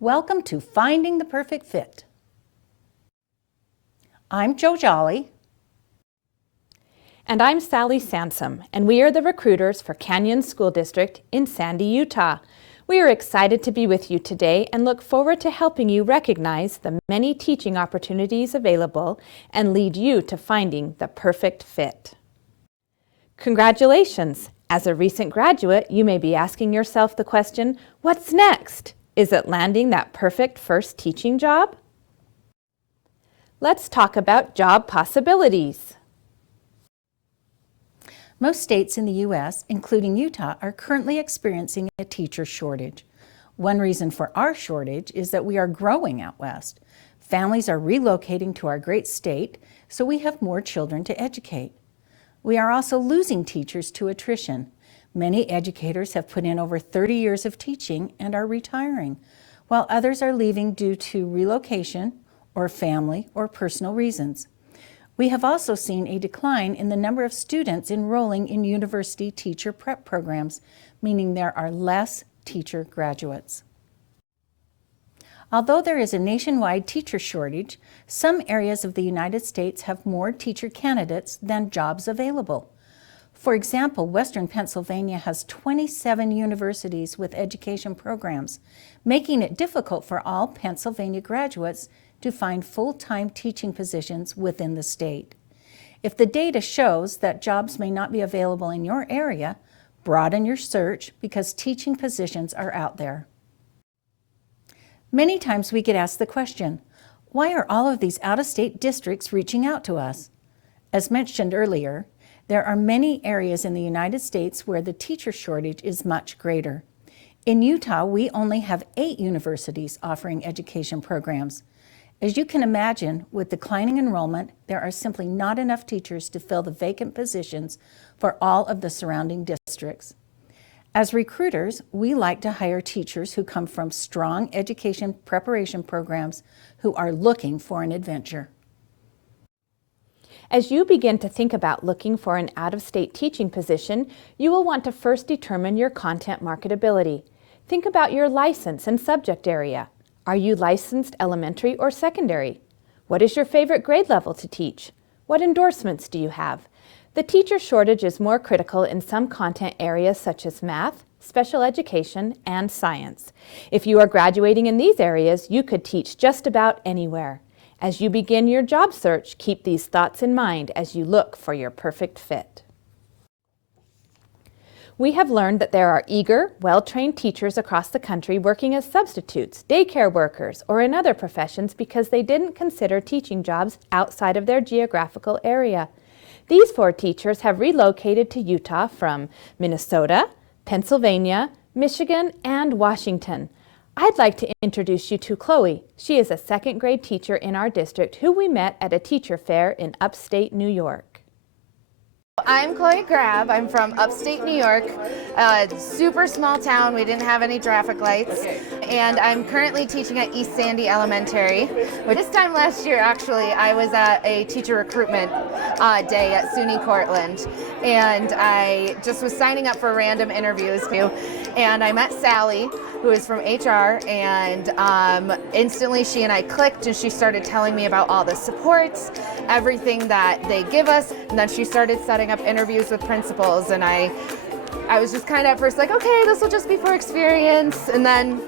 Welcome to Finding the Perfect Fit. I'm Jo Jolly. And I'm Sally Sansom, and we are the recruiters for Canyon School District in Sandy, Utah. We are excited to be with you today and look forward to helping you recognize the many teaching opportunities available and lead you to finding the perfect fit. Congratulations! As a recent graduate, you may be asking yourself the question, what's next? Is it landing that perfect first teaching job? Let's talk about job possibilities. Most states in the U.S., including Utah, are currently experiencing a teacher shortage. One reason for our shortage is that we are growing out west. Families are relocating to our great state, so we have more children to educate. We are also losing teachers to attrition. Many educators have put in over 30 years of teaching and are retiring, while others are leaving due to relocation or family or personal reasons. We have also seen a decline in the number of students enrolling in university teacher prep programs, meaning there are less teacher graduates. Although there is a nationwide teacher shortage, some areas of the United States have more teacher candidates than jobs available. For example, Western Pennsylvania has 27 universities with education programs, making it difficult for all Pennsylvania graduates to find full-time teaching positions within the state. If the data shows that jobs may not be available in your area, broaden your search because teaching positions are out there. Many times we get asked the question, why are all of these out-of-state districts reaching out to us? As mentioned earlier, there are many areas in the United States where the teacher shortage is much greater. In Utah, we only have 8 universities offering education programs. As you can imagine, with declining enrollment, there are simply not enough teachers to fill the vacant positions for all of the surrounding districts. As recruiters, we like to hire teachers who come from strong education preparation programs who are looking for an adventure. As you begin to think about looking for an out-of-state teaching position, you will want to first determine your content marketability. Think about your license and subject area. Are you licensed elementary or secondary? What is your favorite grade level to teach? What endorsements do you have? The teacher shortage is more critical in some content areas such as math, special education, and science. If you are graduating in these areas, you could teach just about anywhere. As you begin your job search, keep these thoughts in mind as you look for your perfect fit. We have learned that there are eager, well-trained teachers across the country working as substitutes, daycare workers, or in other professions because they didn't consider teaching jobs outside of their geographical area. These 4 teachers have relocated to Utah from Minnesota, Pennsylvania, Michigan, and Washington. I'd like to introduce you to Chloe. She is a 2nd grade teacher in our district who we met at a teacher fair in upstate New York. I'm Chloe Grab. I'm from upstate New York, a super small town. We didn't have any traffic lights. And I'm currently teaching at East Sandy Elementary. But this time last year, actually, I was at a teacher recruitment day at SUNY Cortland. And I just was signing up for random interviews. And I met Sally, who is from HR, and instantly she and I clicked, and she started telling me about all the supports, everything that they give us, and then she started setting up interviews with principals, and I was just kind of at first like, okay, this will just be for experience, and then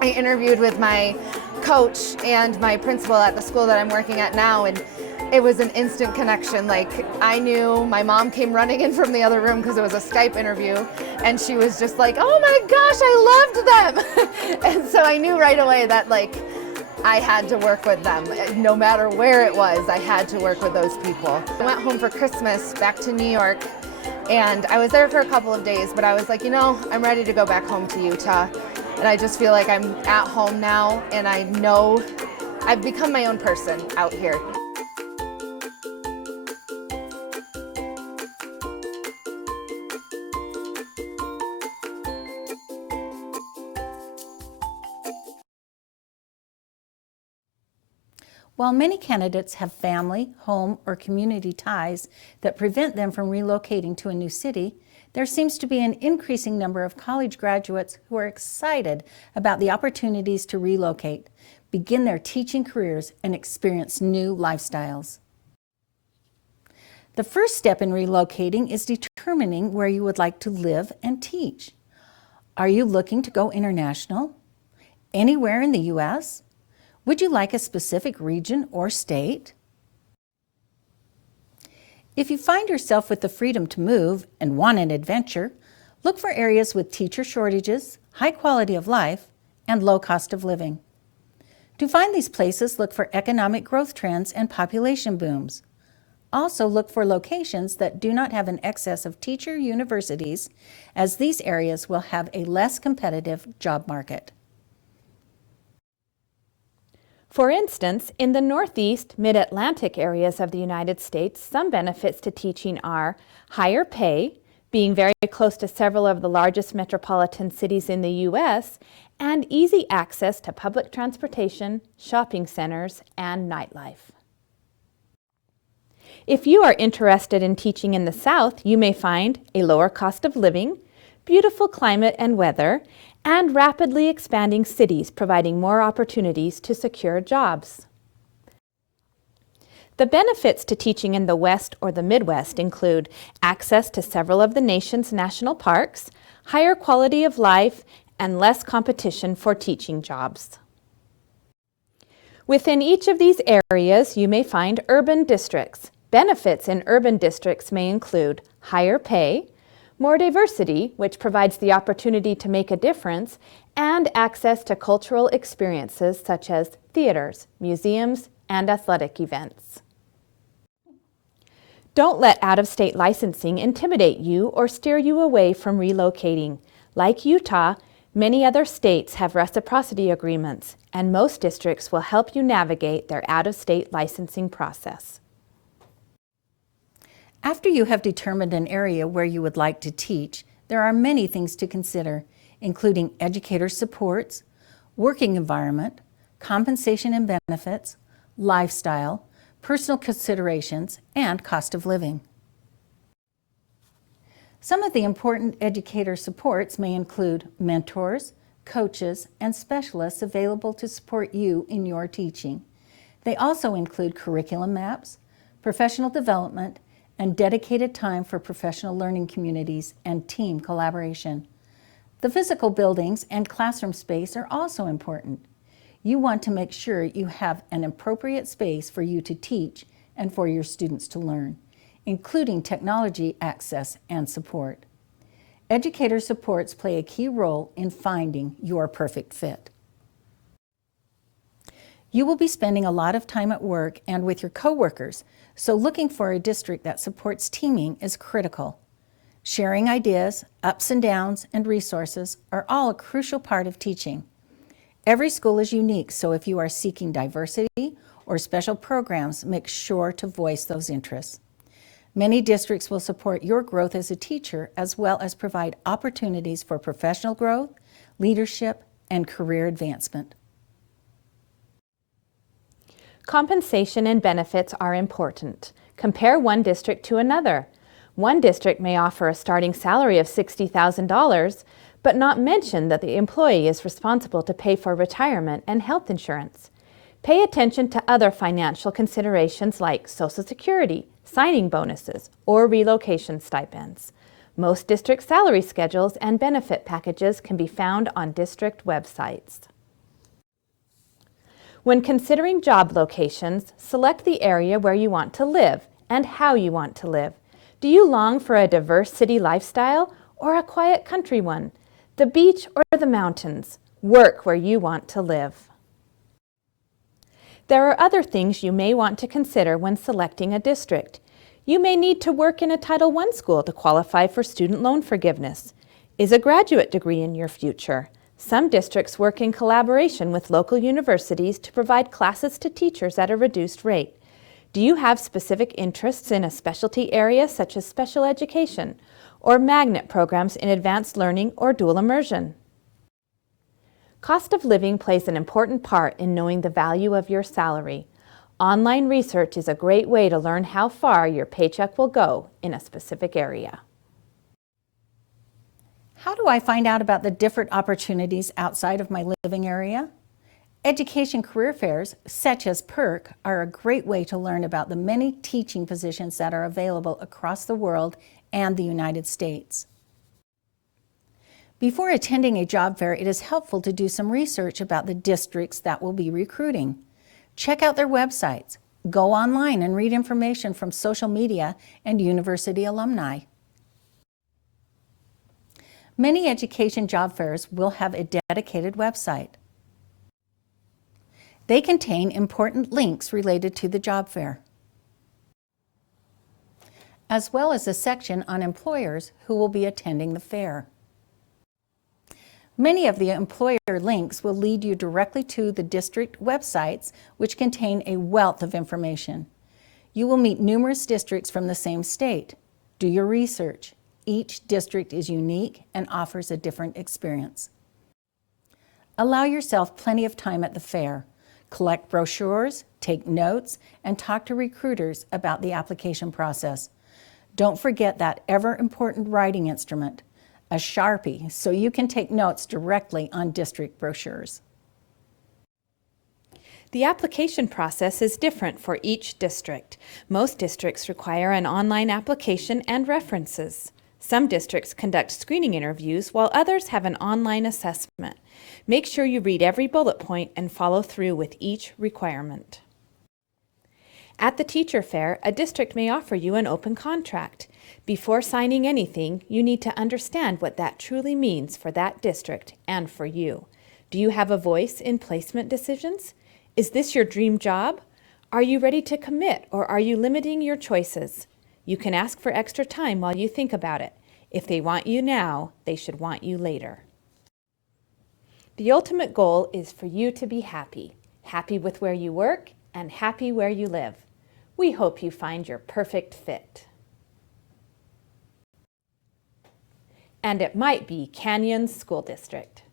I interviewed with my coach and my principal at the school that I'm working at now, and it was an instant connection. Like, I knew, my mom came running in from the other room because it was a Skype interview, and she was just like, oh my gosh, I loved them. And so I knew right away that, like, I had to work with them. No matter where it was, I had to work with those people. I went home for Christmas back to New York, and I was there for a couple of days, but I was like, you know, I'm ready to go back home to Utah. And I just feel like I'm at home now, and I know I've become my own person out here. While many candidates have family, home, or community ties that prevent them from relocating to a new city, There seems to be an increasing number of college graduates who are excited about the opportunities to relocate, begin their teaching careers, and experience new lifestyles. The first step in relocating is determining where you would like to live and teach. Are you looking to go international? Anywhere in the U.S.? Would you like a specific region or state? If you find yourself with the freedom to move and want an adventure, look for areas with teacher shortages, high quality of life, and low cost of living. To find these places, look for economic growth trends and population booms. Also look for locations that do not have an excess of teacher universities, as these areas will have a less competitive job market. For instance, in the Northeast, Mid-Atlantic areas of the United States, some benefits to teaching are higher pay, being very close to several of the largest metropolitan cities in the U.S., and easy access to public transportation, shopping centers, and nightlife. If you are interested in teaching in the South, you may find a lower cost of living, beautiful climate and weather, and rapidly expanding cities providing more opportunities to secure jobs. The benefits to teaching in the West or the Midwest include access to several of the nation's national parks, higher quality of life, and less competition for teaching jobs. Within each of these areas, you may find urban districts. Benefits in urban districts may include higher pay, more diversity, which provides the opportunity to make a difference, and access to cultural experiences such as theaters, museums, and athletic events. Don't let out-of-state licensing intimidate you or steer you away from relocating. Like Utah, many other states have reciprocity agreements, and most districts will help you navigate their out-of-state licensing process. After you have determined an area where you would like to teach, there are many things to consider, including educator supports, working environment, compensation and benefits, lifestyle, personal considerations, and cost of living. Some of the important educator supports may include mentors, coaches, and specialists available to support you in your teaching. They also include curriculum maps, professional development, and dedicated time for professional learning communities and team collaboration. The physical buildings and classroom space are also important. You want to make sure you have an appropriate space for you to teach and for your students to learn, including technology access and support. Educator supports play a key role in finding your perfect fit. You will be spending a lot of time at work and with your coworkers, so looking for a district that supports teaming is critical. Sharing ideas, ups and downs, and resources are all a crucial part of teaching. Every school is unique, so if you are seeking diversity or special programs, make sure to voice those interests. Many districts will support your growth as a teacher, as well as provide opportunities for professional growth, leadership, and career advancement. Compensation and benefits are important. Compare one district to another. One district may offer a starting salary of $60,000, but not mention that the employee is responsible to pay for retirement and health insurance. Pay attention to other financial considerations like Social Security, signing bonuses, or relocation stipends. Most district salary schedules and benefit packages can be found on district websites. When considering job locations, select the area where you want to live and how you want to live. Do you long for a diverse city lifestyle or a quiet country one? The beach or the mountains? Work where you want to live. There are other things you may want to consider when selecting a district. You may need to work in a Title I school to qualify for student loan forgiveness. Is a graduate degree in your future? Some districts work in collaboration with local universities to provide classes to teachers at a reduced rate. Do you have specific interests in a specialty area such as special education or magnet programs in advanced learning or dual immersion? Cost of living plays an important part in knowing the value of your salary. Online research is a great way to learn how far your paycheck will go in a specific area. How do I find out about the different opportunities outside of my living area? Education career fairs, such as PERC, are a great way to learn about the many teaching positions that are available across the world and the United States. Before attending a job fair, it is helpful to do some research about the districts that will be recruiting. Check out their websites. Go online and read information from social media and university alumni. Many education job fairs will have a dedicated website. They contain important links related to the job fair, as well as a section on employers who will be attending the fair. Many of the employer links will lead you directly to the district websites, which contain a wealth of information. You will meet numerous districts from the same state. Do your research. Each district is unique and offers a different experience. Allow yourself plenty of time at the fair. Collect brochures, take notes, and talk to recruiters about the application process. Don't forget that ever-important writing instrument, a Sharpie, so you can take notes directly on district brochures. The application process is different for each district. Most districts require an online application and references. Some districts conduct screening interviews, while others have an online assessment. Make sure you read every bullet point and follow through with each requirement. At the teacher fair, a district may offer you an open contract. Before signing anything, you need to understand what that truly means for that district and for you. Do you have a voice in placement decisions? Is this your dream job? Are you ready to commit, or are you limiting your choices? You can ask for extra time while you think about it. If they want you now, they should want you later. The ultimate goal is for you to be happy. Happy with where you work and happy where you live. We hope you find your perfect fit. And it might be Canyon School District.